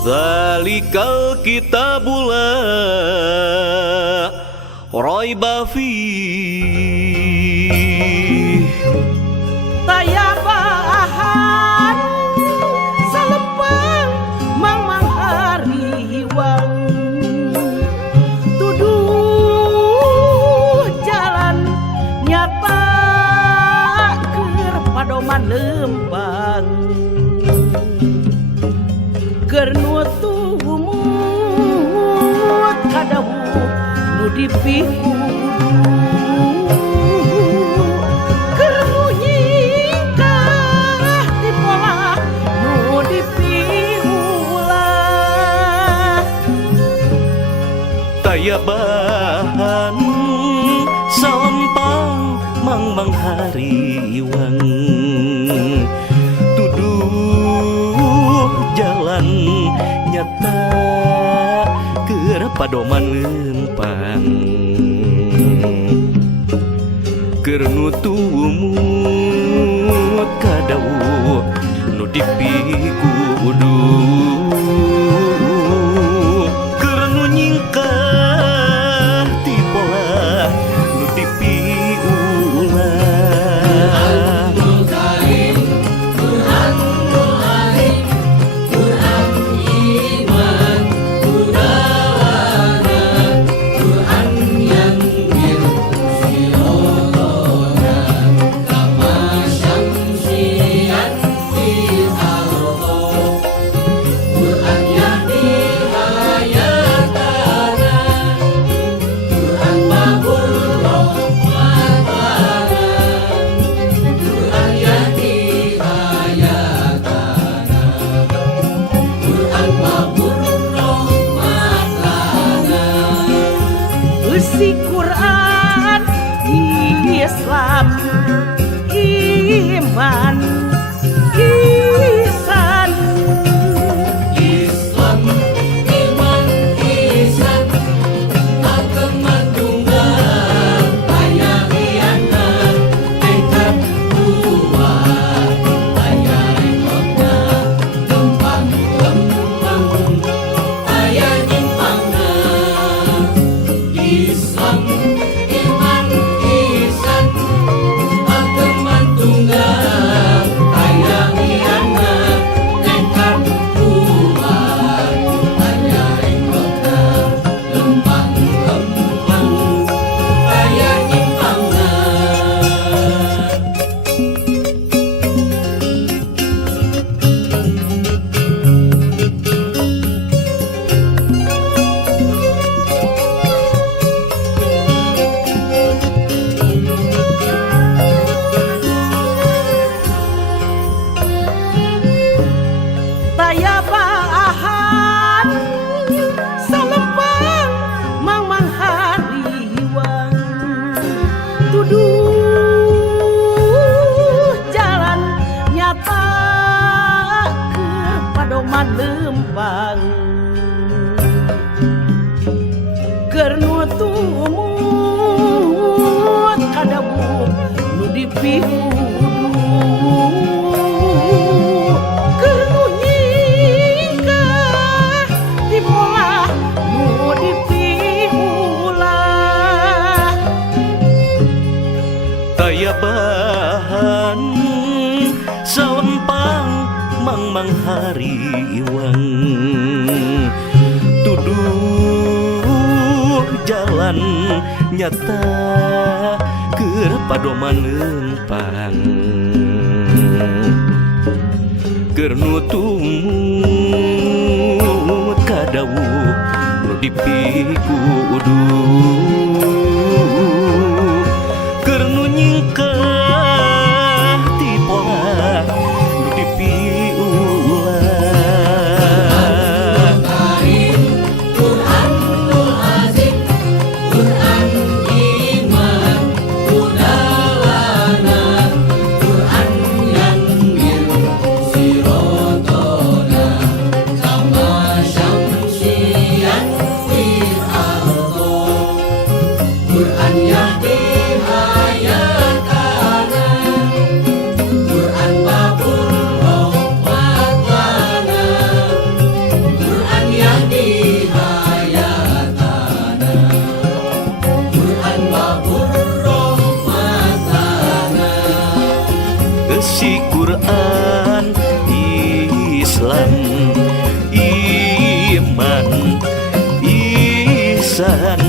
Zalikal kitabul la raiba fihi tayabahan salepang mang hariwang tuduh jalan nyata keur padoman lembang keur nutumut kadawu nu dipiku keur nu nyingkah di pola nu dipiulah tayabahan salempang mang hariwang tuduh jalan nyata keur padoman lempang keur nutumut kadawuh nu dipikudu keur nu nyingkah ti pola nu dipiulah si Quran Islam iman ihsan Islam iman ihsan agama tunggal aya iana tekad kuat aya rekotna lempang aya nyimpangna Islam iman ihsan agama tunggal aya iana tekad kuat aya rekotna lempang aya nyimpangna tayabahan salempang mang hariwang tuduh jalan nyata keur padoman lempang keur nutumut kadawu nu dipikudu keur nu nyingkah di pola nu dipiulah tayabahan salempang mang hariwang tuduh jalan nyata keur padoman lempang keur nutumut kadawuh nu dipikudu keur nu nyingkah ti pola nu dipiulah Quranul Azim Quran iman udalana Quran yang sirotona kama Islam iman ihsan